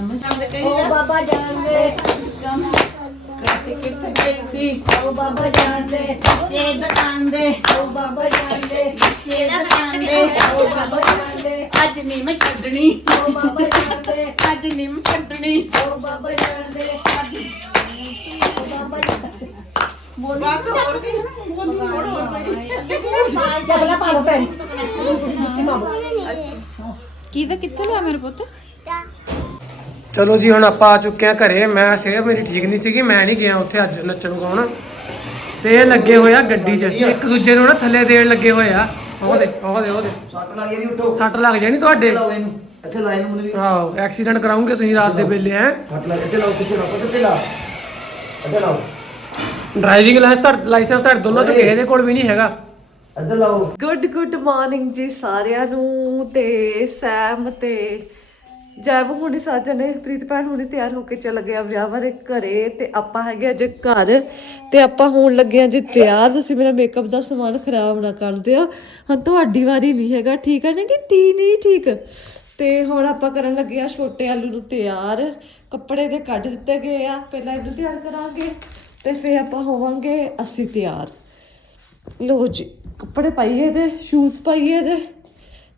ਉਹ ਬਾਬਾ ਜਾਣ ਦੇ ਰਾਤੀ ਕਿੱਥੇ ਗਈ ਸੀ? ਉਹ ਬਾਬਾ ਜਾਣ ਦੇ ਚੇ ਦੁਕਾਨ ਦੇ। ਉਹ ਬਾਬਾ ਜਾਣ ਦੇ ਚੇ ਦੁਕਾਨ ਦੇ। ਉਹ ਬਾਬਾ ਜਾਣ ਦੇ ਅੱਜ ਨਹੀਂ ਮੈਂ ਛੱਡਣੀ। ਉਹ ਬਾਬਾ ਜਾਣ ਦੇ ਅੱਜ ਨਹੀਂ ਮੈਂ ਛੱਡਣੀ। ਉਹ ਬਾਬਾ ਜਾਣ ਦੇ ਉਹ ਬਾਬਾ ਜਾਣ ਦੇ। ਬਾਤ ਹੋਰ ਕੀ ਹੋਰ ਕੋਈ ਪੈਰੀ। ਕੀ ਦਾ ਕਿੱਥੇ ਲਿਆ ਮੇਰੇ ਪੁੱਤ? ਚਲੋ ਜੀ ਹੁਣ ਆਪਾਂ ਆ ਚੁੱਕੇ ਆ ਘਰੇ। ਮੈਂ ਸਿਹਤ ਮੇਰੀ ਠੀਕ ਨਹੀਂ ਸੀਗੀ ਮੈਂ ਨਹੀਂ ਗਿਆ ਉੱਥੇ ਅੱਜ ਨੱਚਣ ਗਾਉਣ। ਤੇ ਇਹ ਲੱਗੇ ਹੋਏ ਆ ਗੱਡੀ 'ਚ। ਇੱਕ ਦੂਜੇ ਨੂੰ ਨਾ ਥੱਲੇ ਦੇਣ ਲੱਗੇ ਹੋਏ ਆ। ਉਹ ਦੇ ਉਹ ਦੇ ਉਹ ਦੇ। ਸੱਟ ਲੱਗ ਜਾਣੀ ਉੱਠੋ। ਸੱਟ ਲੱਗ ਜਾਣੀ ਤੁਹਾਡੇ? ਲਾਓ ਇਹਨੂੰ। ਇੱਥੇ ਲਾ ਇਹਨੂੰ ਮੁੰਡੇ ਆਹੋ ਐਕਸੀਡੈਂਟ ਕਰਾਉਂਗੇ ਤੁਸੀਂ ਰਾਤ ਦੇ ਵੇਲੇ ਹੈ? ਸੱਟ ਲੱਗ ਇੱਥੇ ਲਾਓ ਕਿੱਥੇ ਲਾਓ ਕਿੱਥੇ ਲਾ ਇੱਥੇ ਲਾਓ। ਡਰਾਈਵਿੰਗ ਲਾਇਸੈਂਸ ਤਾਂ ਲਾਇਸੈਂਸ ਤਾਂ ਦੋਨੋਂ ਚੋਂ ਕਿਸੇ ਦੇ ਕੋਲ ਵੀ ਨਹੀਂ ਹੈਗਾ। ਇੱਧਰ ਲਾਓ। ਗੁੱਡ ਗੁੱਡ ਮਾਰਨਿੰਗ ਜੀ ਸਾਰਿਆਂ ਨੂੰ ਤੇ ਸੈਮ ਤੇ ਜੈਵ ਹੁਣੀ ਸਾਜਣੇ ਪ੍ਰੀਤ ਭੈਣ ਹੁਣੀ ਤਿਆਰ ਹੋ ਕੇ ਚੱਲ ਗਿਆ ਵਿਆਹ ਵਾਲੇ ਘਰੇ ਤੇ ਆਪਾਂ ਹੈਗੇ ਅਜੇ ਘਰ। ਤੇ ਆਪਾਂ ਹੋਣ ਲੱਗੇ ਆ ਜੀ ਤਿਆਰ, ਤੁਸੀਂ ਮੇਰਾ ਮੇਕਅਪ ਦਾ ਸਮਾਨ ਖਰਾਬ ਨਾ ਕਰ ਦਿਓ। ਹਾਂ, ਤੁਹਾਡੀ ਵਾਰੀ ਨਹੀਂ ਹੈਗਾ, ਠੀਕ ਹੈ ਨਾ ਕਿ ਟੀ ਨਹੀਂ, ਠੀਕ? ਤੇ ਹੁਣ ਆਪਾਂ ਕਰਨ ਲੱਗੇ ਆ ਛੋਟੇ ਆਲੂ ਨੂੰ ਤਿਆਰ। ਕੱਪੜੇ ਦੇ ਕੱਢ ਦਿੱਤੇ ਗਏ ਆ, ਪਹਿਲਾਂ ਇਹਨੂੰ ਤਿਆਰ ਕਰਾਂਗੇ ਤੇ ਫਿਰ ਆਪਾਂ ਹੋਵਾਂਗੇ ਅਸੀਂ ਤਿਆਰ। ਲੋ ਜੀ, ਕੱਪੜੇ ਪਾਈਏ ਇਹਦੇ ਸ਼ੂਜ਼ ਪਾਈਏ ਇਹਦੇ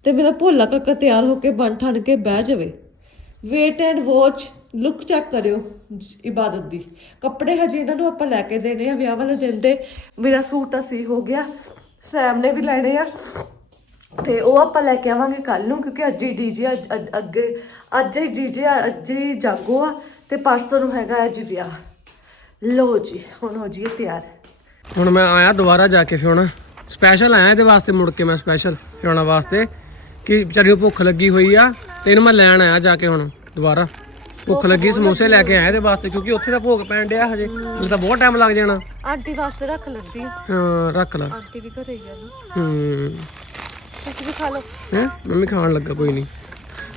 ਤੇ ਮੇਰਾ ਭੋਲਾ ਕੱਕਾ ਤਿਆਰ ਹੋ ਕੇ ਬਣ ਠਣ ਕੇ ਬਹਿ ਜਾਵੇ। Wait and watch look check ਕਰਿਓ ਇਬਾਦਤ ਦੀ। ਕੱਪੜੇ ਹਜੇ ਇਹਨਾਂ ਨੂੰ ਆਪਾਂ ਲੈ ਕੇ ਦੇਣੇ ਆ, ਵਿਆਹ ਵਾਲੇ ਦਿਨ ਦੇ। ਮੇਰਾ ਸੂਟ ਤਾਂ ਸੀ ਹੋ ਗਿਆ। ਸੈਮ ਨੇ ਵੀ ਲੈਣੇ ਆ। ਤੇ ਉਹ ਆਪਾਂ ਲੈ ਕੇ ਆਵਾਂਗੇ ਕੱਲ ਨੂੰ, ਕਿਉਂਕਿ ਅੱਜ ਹੀ ਡੀਜੇ ਅੱਗੇ, ਅੱਜ ਹੀ ਡੀਜੇ ਅੱਜ ਹੀ ਜਾਗੋ ਆ। ਤੇ ਪਰਸੋਂ ਨੂੰ ਹੈਗਾ ਅੱਜ ਵਿਆਹ। ਲੋ ਜੀ, ਹੁਣ ਹੋ ਜੀਏ ਤਿਆਰ। ਹੁਣ ਮੈਂ ਆਇਆ ਦੁਬਾਰਾ ਜਾ ਕੇ ਫਿਉਣਾ ਸਪੈਸ਼ਲ ਆਇਆ ਇਹਦੇ ਵਾਸਤੇ ਮੁੜ ਕੇ ਮੈਂ ਸਪੈਸ਼ਲ ਫਿਉਣਾ ਵਾਸਤੇ। ਕਿ ਵਿਚਾਰੀ ਨੂੰ ਭੁੱਖ ਲੱਗੀ ਹੋਈ ਆ। ਤੇ ਇਹਨੂੰ ਮੈਂ ਲੈਣ ਆਇਆ ਜਾ ਕੇ ਹੁਣ ਦੁਬਾਰਾ। ਭੁੱਖ ਲੱਗੀ ਸਮੋਸੇ ਲੈ ਕੇ ਆਇਆ ਇਹਦੇ ਵਾਸਤੇ ਕਿਉਂਕਿ ਉੱਥੇ ਤਾਂ ਭੋਗ ਪੈਣ ਡਿਆ ਹਜੇ। ਮੈਨੂੰ ਤਾਂ ਬਹੁਤ ਟਾਈਮ ਲੱਗ ਜਾਣਾ। ਆਂਟੀ ਵਾਸਤੇ ਰੱਖ ਲੈਂਦੀ ਹਾਂ ਰੱਖ ਲਾ। ਆਂਟੀ ਵੀ ਘਰੇ ਹੀ ਆ ਨਾ। ਹੂੰ। ਤੁਸੀਂ ਵੀ ਖਾ ਲਓ। ਹੈ? ਮੰਮੀ ਖਾਣ ਲੱਗਾ ਕੋਈ ਨਹੀਂ।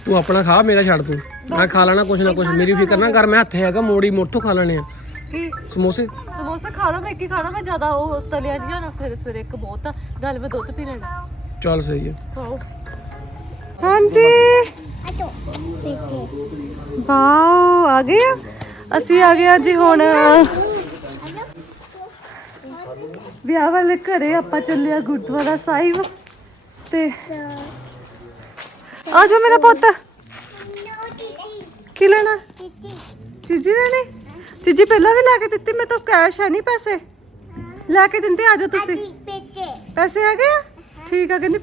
ਤੂੰ ਆਪਣਾ ਖਾ ਮੇਰਾ ਛੱਡ ਤੂੰ। ਮੈਂ ਖਾ ਲੈਣਾ ਕੁਛ ਨਾ ਕੁਛ। ਮੇਰੀ ਫਿਕਰ ਨਾ ਕਰ ਮੈਂ ਹੱਥੇ ਹੈਗਾ ਮੋੜੀ ਮੋਠੋ ਖਾ ਲੈਣੇ ਆ। ਕੀ? ਸਮੋਸੇ? ਸਮੋਸਾ ਖਾ ਲਓ ਮੈਂ ਕੀ ਖਾਣਾ ਮੈਂ ਜ਼ਿਆਦਾ ਉਹ ਤਲਿਆ ਨਹੀਂ ਜਾਣਾ ਸਵੇਰੇ ਸਵੇਰੇ ਇੱਕ ਬਹੁਤ ਆ। ਨਾਲ ਮੈਂ ਦੁੱਧ ਪੀ ਲੈਣਾ। ਚੱਲ ਸਹੀ ਹੈ ਖਾਓ। ਹਾਂਜੀ। ਵਾਓ ਆ ਗਏ ਆ? ਅਸੀਂ ਆ ਗਏ ਆ ਜੀ ਹੁਣ। ਵਿਆਹ ਵਾਲੇ ਘਰੇ ਆਪਾਂ ਚੱਲੇ ਆ ਗੁਰਦੁਆਰਾ ਸਾਹਿਬ ਤੇ। ਆ ਜਾ ਮੇਰਾ ਪੁੱਤ। ਕੀ ਲੈਣਾ? ਚੀਜੀ ਲੈਣੀ? ਚੀਜੀ ਪਹਿਲਾਂ ਵੀ ਲੈ ਕੇ ਦਿੱਤੀ ਮੈਂ ਤਾਂ ਕੈਸ਼ ਹੈ ਨਹੀਂ ਪੈਸੇ। ਲੈ ਕੇ ਦਿੰਦੇ ਆ ਜਾ ਤੁਸੀਂ। ਪੈਸੇ ਆ? ਗਏ? ਠੀਕ ਆ ਕਹਿੰਦੀ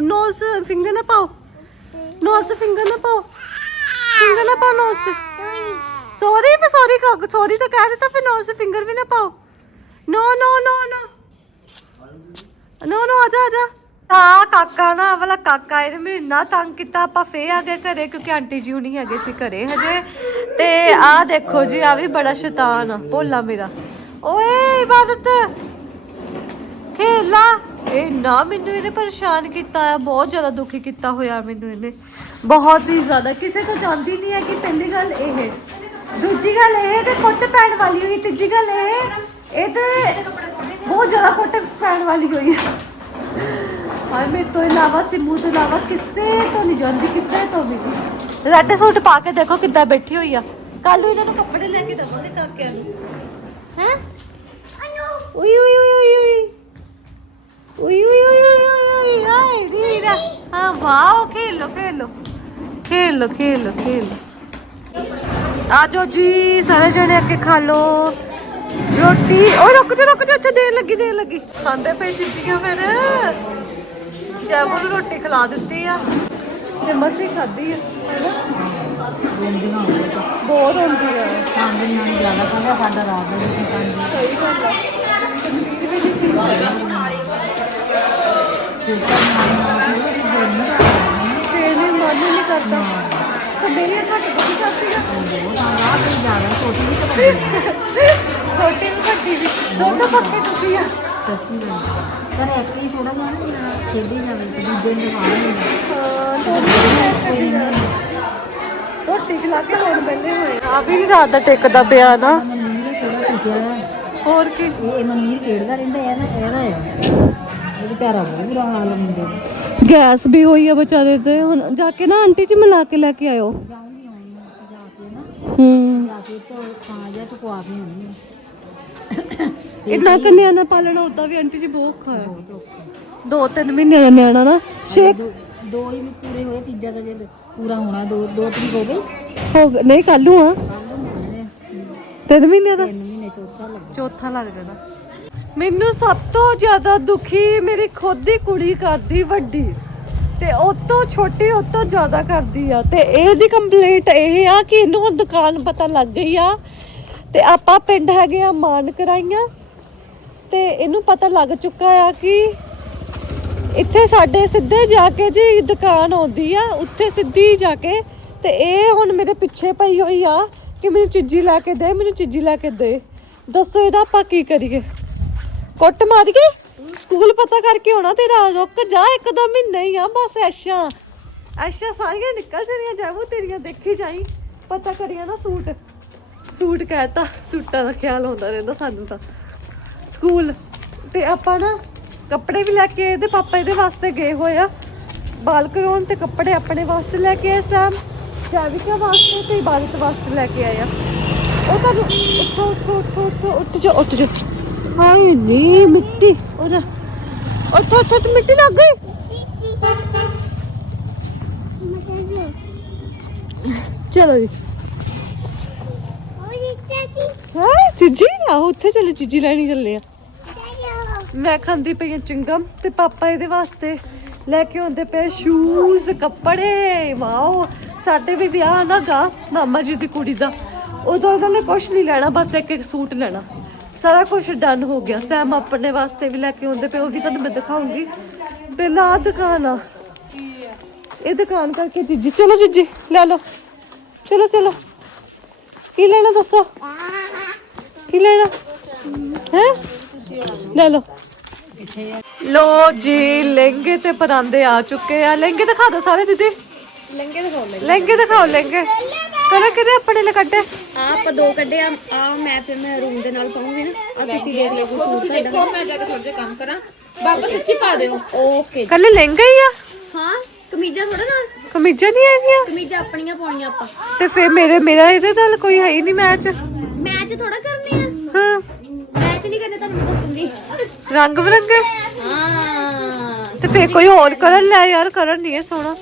ਨੋਸ ਫਿੰਗਰ ਨਾ ਪਾਓ। ਨੋਸ ਫਿੰਗਰ ਨਾ ਪਾਓ ਫਿੰਗਰ ਨਾ ਪਾਓ ਨੋਸ ਸੌਰੀ ਮੈਂ ਸੌਰੀ ਸੌਰੀ ਤਾਂ ਕਹਿ ਦਿੱਤਾ ਫਿਰ ਨੋਸ ਫਿੰਗਰ ਵੀ ਨਾ ਪਾਓ ਨੋ ਨੋ ਨੋ ਨੋ ਨੋ ਨੋ ਆ ਜਾ ਆ ਕਾਕਾ ਨਾ ਆਹ ਵਾਲਾ ਕਾਕਾ ਇਹਨੇ ਮੈਨੂੰ ਇੰਨਾ ਤੰਗ ਕੀਤਾ ਆਪਾਂ ਫੇਰ ਆ ਗਏ ਘਰੇ ਕਿਉਂਕਿ ਆਂਟੀ ਜੀ ਹੁਣੀ ਹੈਗੇ ਸੀ ਘਰੇ ਹਜੇ ਤੇ ਆਹ ਦੇਖੋ ਜੀ ਆ ਵੀ ਬੜਾ ਸ਼ੈਤਾਨ ਆ ਭੋਲਾ ਮੇਰਾ ਓਏ ਇਬਾਦਤ ਖੇਲਾ ਇਹ ਨਾ ਮੈਨੂੰ ਇਹਨੇ ਪਰੇਸ਼ਾਨ ਕੀਤਾ ਆ ਬਹੁਤ ਜ਼ਿਆਦਾ ਦੁਖੀ ਕੀਤਾ ਹੋਇਆ ਮੈਨੂੰ ਇਹਨੇ। ਬਹੁਤ ਹੀ ਜ਼ਿਆਦਾ। ਕਿਸੇ ਤੋਂ ਜਾਂਦੀ ਨਹੀਂ ਹੈ ਕਿ ਪਹਿਲੀ ਗੱਲ ਇਹ ਦੂਜੀ ਗੱਲ ਇਹ ਤੇ ਕੁੱਟ ਪੈਣ ਵਾਲੀ ਹੋਈ ਤੀਜੀ ਗੱਲ ਇਹ ਇਹ ਤੇ ਬਹੁਤ ਜ਼ਿਆਦਾ ਕੁੱਟ ਪੈਣ ਵਾਲੀ ਹੋਈ ਹੈ ਹਾਏ ਮੇਰੇ ਤੋਂ ਇਲਾਵਾ ਸਿਮੂ ਤੋਂ ਇਲਾਵਾ ਕਿਸੇ ਤੋਂ ਨਹੀਂ ਜਾਂਦੀ ਕਿਸੇ ਤੋਂ ਵੀ ਨਹੀਂ। ਰੈੱਡ ਸੂਟ ਪਾ ਕੇ ਦੇਖੋ ਕਿੱਦਾਂ ਬੈਠੀ ਹੋਈ ਆ। ਕੱਲ ਨੂੰ ਇਹਨਾਂ ਨੂੰ ਕੱਪੜੇ ਲੈ ਕੇ ਦੇਵਾਂਗੇ ਕਾਕਿਆਂ ਨੂੰ। ਹੈ? ਉਈ ਉਈ ਉਈ ਉਈ। ਉਈ ਉਈ ਉਈ ਉਈ ਆਏ ਰੀਰਾ ਹਾਂ ਵਾਓ ਖੇਲੋ ਖੇਲੋ ਖੇਲੋ ਖੇਲੋ ਖੇਲੋ ਆ ਜਾਓ ਜੀ ਸਾਰੇ ਜਣੇ ਅੱਗੇ ਖਾ ਲੋ ਰੋਟੀ ਓ ਰੁਕ ਜਾ ਰੁਕ ਜਾ ਅੱਛਾ ਦੇਰ ਲੱਗੀ ਦੇਰ ਲੱਗੀ। ਖਾਂਦੇ ਪਏ ਚੀਚੀਆਂ ਫਿਰ? ਨੂੰ ਰੋਟੀ ਖਿਲਾ ਦਿੱਤੀ ਆ। ਤੇ ਮਸੀ ਖਾਧੀ ਆ। ਬਹੁਤ ਰੋਂਦੀ ਆ। ਸਾਂਝ ਨਾਲ ਜ਼ਿਆਦਾ ਕਹਿੰਦਾ ਸਾਡਾ ਰਾਤ ਕੰਮ ਸਹੀ ਗੱਲ ਆ। ਫੇਰ ਨਹੀਂ ਮਨ ਨਹੀਂ ਕਰਦਾ ਤੇ ਮੇਰੀ ਘੱਟ ਬੁੱਧੀ ਕਰਦੀ ਆ ਛੋਟੀ ਵੀ ਵੱਡੀ ਵੀ ਦੋਨੋਂ ਪੱਕੇ ਤੁਸੀਂ ਆ ਪਰ ਇੱਕ ਹੀ ਥੋੜਾ ਜਿਹਾ ਨਾ ਜਿਹੜਾ ਖੇਡੀ ਜਾਵੇ ਤੇ ਦੂਜੇ ਨੂੰ ਦਿਖਾ ਹਾਂ ਦੋਨੋਂ ਰੋਟੀ ਖਿਲਾ ਕੇ ਹੁਣ ਬੈਠੇ ਹੋਏ ਆ ਵੀ ਨਹੀਂ ਰਾਤ ਦਾ ਟਿਕਦਾ ਪਿਆ ਨਾ ਮਨਮੀਰ ਥੋੜਾ ਟਿਕਿਆ ਹੈ ਹੋਰ ਕੀ ਇਹ ਮਨਮੀਰ ਖੇਡਦਾ ਰਹਿੰਦਾ ਹੈ ਨਾ ਇਹਦਾ ਹੈ ਵਿਚਾਰਾ ਬਹੁਤ ਬੁਰਾ ਹਾਲ ਹੈ ਮੁੰਡੇ ਦਾ। ਗੈਸ ਵੀ ਹੋਈ ਆ ਵਿਚਾਰੇ ਤੇ ਹੁਣ ਜਾ ਕੇ ਨਾ ਆਂਟੀ ਜੀ ਮਿਲਾ ਕੇ ਲੈ ਕੇ ਆਇਓ। ਹੂੰ। ਜਾ ਕੇ ਤੋਂ ਖਾਂ ਜਾ ਟਕਵਾ ਕੇ ਆਉਂਦੀ ਹਾਂ ਇੰਨਾ ਕੁ ਨਿਆਣਾ ਪਾਲਣਾ ਉਦਾਂ ਵੀ ਆਂਟੀ ਜੀ ਬਹੁਤ ਔਖਾ ਹੈ। ਦੋ ਤਿੰਨ ਮਹੀਨੇ ਦਾ ਨਿਆਣਾ ਨਾ ਛੇ ਦੋ ਦੋ ਹੀ ਵੀ ਪੂਰੇ ਹੋਏ ਤੀਜਾ ਤਾਂ ਜੇ ਪੂਰਾ ਹੋਣਾ ਦੋ ਦੋ ਤਰੀਕ ਹੋ ਗਈ ਹੋ ਗਏ- ਨਹੀਂ ਕੱਲ ਨੂੰ ਆ। ਨੂੰ ਨੇ ਤਿੰਨ ਮਹੀਨੇ ਦਾ? ਤਿੰਨ ਮਹੀਨੇ ਚੌਥਾ ਲੱਗਾ ਚੌਥਾ ਲੱਗ ਜਾਣਾ। ਮੈਨੂੰ ਸਭ ਤੋਂ ਜ਼ਿਆਦਾ ਦੁਖੀ ਮੇਰੀ ਖੁਦ ਦੀ ਕੁੜੀ ਕਰਦੀ ਵੱਡੀ। ਤੇ ਉਹ ਤੋਂ ਛੋਟੀ ਉਹ ਤੋਂ ਜ਼ਿਆਦਾ ਕਰਦੀ ਆ। ਤੇ ਇਹਦੀ ਕੰਪਲੇਂਟ ਇਹ ਆ ਕਿ ਇਹਨੂੰ ਦੁਕਾਨ ਪਤਾ ਲੱਗ ਗਈ ਆ। ਤੇ ਆਪਾਂ ਪਿੰਡ ਹੈਗੇ ਆ ਮਾਨ ਕਰਾਈਆਂ ਤੇ ਇਹਨੂੰ ਪਤਾ ਲੱਗ ਚੁੱਕਾ ਆ ਕਿ ਇੱਥੇ ਸਾਡੇ ਸਿੱਧੇ ਜਾ ਕੇ ਜੀ ਦੁਕਾਨ ਆਉਂਦੀ ਆ, ਉੱਥੇ ਸਿੱਧੀ ਜਾ ਕੇ। ਤੇ ਇਹ ਹੁਣ ਮੇਰੇ ਪਿੱਛੇ ਪਈ ਹੋਈ ਆ ਕਿ ਮੈਨੂੰ ਚੀਜ਼ੀ ਲੈ ਕੇ ਦੇ, ਮੈਨੂੰ ਚੀਜ਼ੀ ਲੈ ਕੇ ਦੇ। ਦੱਸੋ ਇਹਦਾ ਆਪਾਂ ਕੀ ਕਰੀਏ? ਕੁੱਟ ਮਾਰੀਏ ਸਕੂਲ ਪਤਾ ਕਰਕੇ ਆਉਣਾ ਤੇਰਾ ਰੁਕ ਜਾ ਇੱਕ ਦੋ ਮਹੀਨੇ ਆ ਬਸ ਐਸ਼ਾ। ਐਸ਼ਾ ਸਾਰੀਆਂ ਨਿਕਲ ਜਾਣੀਆਂ ਜਾਵੋ ਤੇਰੀਆਂ ਦੇਖੀ ਜਾਈ। ਪਤਾ ਕਰੀਆ ਨਾ ਸੂਟ। ਸੂਟ ਕਹਿਤਾ ਸੂਟਾਂ ਦਾ ਖਿਆਲ ਹੁੰਦਾ ਰਹਿੰਦਾ ਸਾਨੂੰ ਤਾਂ। ਸਕੂਲ ਤੇ ਆਪਾਂ ਨਾ ਕੱਪੜੇ ਵੀ ਲੈ ਕੇ ਆਏ, ਇਹਦੇ ਪਾਪਾ ਇਹਦੇ ਵਾਸਤੇ ਗਏ ਹੋਏ ਆ। ਬਾਲ ਕਰਾਉਣ ਤੇ ਕੱਪੜੇ ਆਪਣੇ ਵਾਸਤੇ ਲੈ ਕੇ ਆਏ ਸੈਮ। ਜੈਵਿਕਾ ਵਾਸਤੇ ਤੇ ਇਬਾਦਤ ਵਾਸਤੇ ਲੈ ਕੇ ਆਏ ਆ। ਉਹ ਤਾਂ ਉੱਠੋ ਉੱਠੋ ਉੱਠੋ ਉੱਠ ਜਾ ਉੱਠ ਜਾ ਹਾਏ ਨੀ, ਮਿੱਟੀ। ਉਹਦਾ ਉੱਠ ਉੱਠ ਉੱਠ ਮਿੱਟੀ ਲੱਗ ਗਈ। ਚਲੋ ਜੀ। ਹਾਂ? ਚੀਜੀ ਆਹੋ ਉੱਥੇ ਚੱਲੇ, ਚੀਜੀ ਲੈਣੀ ਚੱਲੇ ਆ। ਮੈਂ ਖਾਂਦੀ ਪਈ ਆ ਚਿੰਗਮ ਤੇ ਪਾਪਾ ਇਹਦੇ ਵਾਸਤੇ ਲੈ ਕੇ ਆਉਂਦੇ ਪਏ ਸ਼ੂਜ਼ ਕੱਪੜੇ। ਵਾਓ, ਸਾਡੇ ਵੀ ਵਿਆਹ ਨਾਗਾ ਮਾਮਾ ਜੀ ਦੀ ਕੁੜੀ ਦਾ। ਉਦੋਂ ਉਹਨਾਂ ਨੇ ਕੁਝ ਨਹੀਂ ਲੈਣਾ, ਬਸ ਇੱਕ ਇੱਕ ਸੂਟ ਲੈਣਾ। ਸਾਰਾ ਕੁਝ ਡਨ ਹੋ ਗਿਆ। ਸੈਮ ਆਪਣੇ ਵਾਸਤੇ ਵੀ ਲੈ ਕੇ ਆਉਂਦੇ ਪਏ ਉਹ ਵੀ ਤੁਹਾਨੂੰ ਮੈਂ ਦਿਖਾਉਂਗੀ। ਪਹਿਲਾਂ ਆਹ ਦੁਕਾਨ ਆ। ਇਹ ਦੁਕਾਨ ਕਰਕੇ ਜੀਜੀ। ਚਲੋ ਜੀਜੀ ਲੈ ਲਓ। ਚਲੋ ਚਲੋ। ਕੀ ਲੈਣਾ ਦੱਸੋ? ਕੀ ਲੈਣਾ? ਹੈ? ਲੈ ਲਓ। ਲੋ ਜੀ ਲਹਿੰਗੇ ਤੇ ਪਰਾਂਦੇ ਆ ਚੁੱਕੇ ਆ। ਲਹਿੰਗੇ ਦਿਖਾ ਦਿਓ ਸਾਰੇ ਦੀਦੀ। ਲੰਗੇ ਦਿਖਾਓ ਲਹਿੰਗੇ ਦਿਖਾਓ ਲਹਿੰਗੇ। ਕਹਿੰਦਾ ਕਿਹਦੇ ਆਪਣੇ ਲਈ ਕੱਢੇ? ਆ ਆਪਾਂ ਦੋ ਕੱਢੇ ਆ ਆ ਮੈਂ ਫਿਰ ਮੈਂ ਰੂਮ ਦੇ ਨਾਲ ਪਾਉਂਗੀ ਨਾ। ਆ ਤੁਸੀਂ ਦੇਖ ਲਿਓ ਕੋਈ ਤੁਸੀਂ ਦੇਖੋ ਮੈਂ ਜਾ ਕੇ ਥੋੜਾ ਜਿਹਾ ਕੰਮ ਕਰਾਂ। ਬਾਬਾ ਸੱਚੀ ਪਾ ਦਿਓ। ਓਕੇ ਕੱਲੇ ਲਹਿੰਗਾ ਹੀ ਆ? ਹਾਂ ਕਮੀਜ਼ਾਂ ਥੋੜਾ ਨਾਲ। ਕਮੀਜ਼ਾਂ ਨਹੀਂ ਹੈਗੀਆਂ? ਕਮੀਜ਼ਾਂ ਆਪਣੀਆਂ ਪਾਉਣੀਆਂ ਆਪਾਂ। ਤੇ ਫੇਰ ਮੇਰੇ ਮੇਰਾ ਇਹਦੇ ਨਾਲ ਕੋਈ ਹੈ ਹੀ ਨਹੀਂ ਮੈਚ ਮੈਚ ਥੋੜਾ ਕਰਨੇ ਆ। ਹਾਂ। ਮੈਚ ਨਹੀਂ ਕਰਨੇ ਤੁਹਾਨੂੰ ਮੈਂ ਦੱਸੂੰਗੀ। ਰੰਗ ਬਰੰਗੇ? ਹਾਂ। ਤੇ ਫੇਰ ਕੋਈ ਹੋਰ ਕਲਰ ਲੈ ਯਾਰ ਕਲਰ ਨਹੀਂ ਹੈ ਸੋਹਣਾ।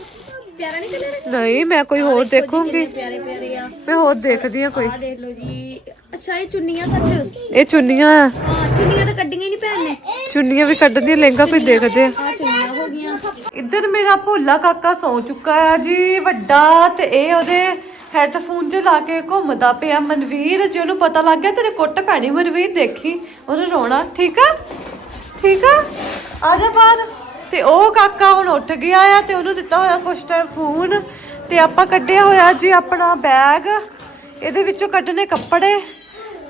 ਪਿਆਰਾ ਨਹੀਂ ਕਲਰ? ਨਹੀਂ ਮੈਂ ਕੋਈ ਹੋਰ ਦੇਖੂੰਗੀ। ਪਿਆਰੇ ਪਿਆਰੇ ਆ। ਮੈਂ ਹੋਰ ਦੇਖਦੀ ਆ ਕੋਈ। ਆ ਦੇਖ ਲਓ ਜੀ। ਅੱਛਾ ਇਹ ਚੁੰਨੀਆਂ ਸੱਚ? ਇਹ ਚੁੰਨੀਆਂ ਆ। ਹਾਂ ਚੁੰਨੀਆਂ ਤਾਂ ਕੱਢੀਆਂ ਹੀ ਨਹੀਂ ਭੈਣ ਨੇ। ਚੁੰਨੀਆਂ ਵੀ ਕੱਢਦੀਆਂ ਲਹਿੰਗਾ ਕੋਈ ਦੇਖਦੇ ਆ। ਆ ਚੁੰਨੀਆਂ ਹੋ ਗਈਆਂ। ਇੱਧਰ ਮੇਰਾ ਭੋਲਾ ਕਾਕਾ ਸੌ ਚੁੱਕਾ ਆ ਜੀ ਵੱਡਾ ਤੇ ਇਹ ਉਹਦੇ ਹੈੱਡਫੋਨ 'ਚ ਲਾ ਕੇ ਘੁੰਮਦਾ ਪਿਆ। ਮਨਵੀਰ ਜੇ ਉਹਨੂੰ ਪਤਾ ਲੱਗ ਗਿਆ ਤੇਰੇ ਕੁੱਟ ਪੈਣੀ ਮਨਵੀਰ ਦੇਖੀ। ਉਹਨੇ ਰੋਣਾ। ਠੀਕ ਆ? ਠੀਕ ਆ? ਆ ਜਾ ਬਾਹਰ। ਤੇ ਉਹ ਕਾਕਾ ਹੁਣ ਉੱਠ ਗਿਆ ਆ ਤੇ ਉਹਨੂੰ ਦਿੱਤਾ ਹੋਇਆ ਕੁਛ ਟਾਈਮ ਫੋਨ ਤੇ ਆਪਾਂ ਕੱਢਿਆ ਹੋਇਆ ਜੀ ਆਪਣਾ ਬੈਗ ਇਹਦੇ ਵਿੱਚੋਂ ਕੱਢਨੇ ਕੱਪੜੇ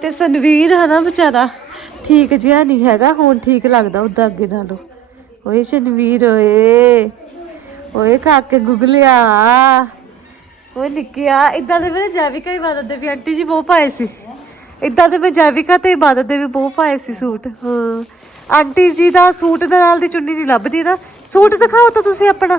ਤੇ ਸੰਵੀਰ ਹਨਾ ਵਿਚਾਰਾ ਠੀਕ ਜਿਹਾ ਨਹੀਂ ਹੈਗਾ, ਹੁਣ ਠੀਕ ਲੱਗਦਾ ਉਹਦਾ ਅੱਗੇ ਨਾਲੋਂ। ਓਏ ਸ਼ਨਵੀਰ ਓਏ ਓਏ ਕਾਕੇ ਗੁਗਲਿਆ। ਓਏ ਨਿੱਕਿਆ ਇਦਾਂ ਦੇ ਮੇਰੇ ਜੈਵਿਕਾ ਇਬਾਦਤ ਦੇ ਵੀ ਆਂਟੀ ਜੀ ਬਹੁਤ ਪਾਏ ਸੀ। ਇਦਾਂ ਦੇ ਮੈਂ ਜੈਵਿਕਾ ਤੇ ਇਬਾਦਤ ਦੇ ਵੀ ਬਹੁਤ ਪਾਏ ਸੀ ਸੂਟ, ਹਾਂ। ਆਂਟੀ ਜੀ ਦਾ ਸੂਟ ਦੇ ਨਾਲ ਦੀ ਚੁੰਨੀ ਨਹੀਂ ਲੱਭਦੀ ਨਾ, ਸੂਟ ਦਿਖਾਓ ਤਾਂ ਤੁਸੀਂ ਆਪਣਾ।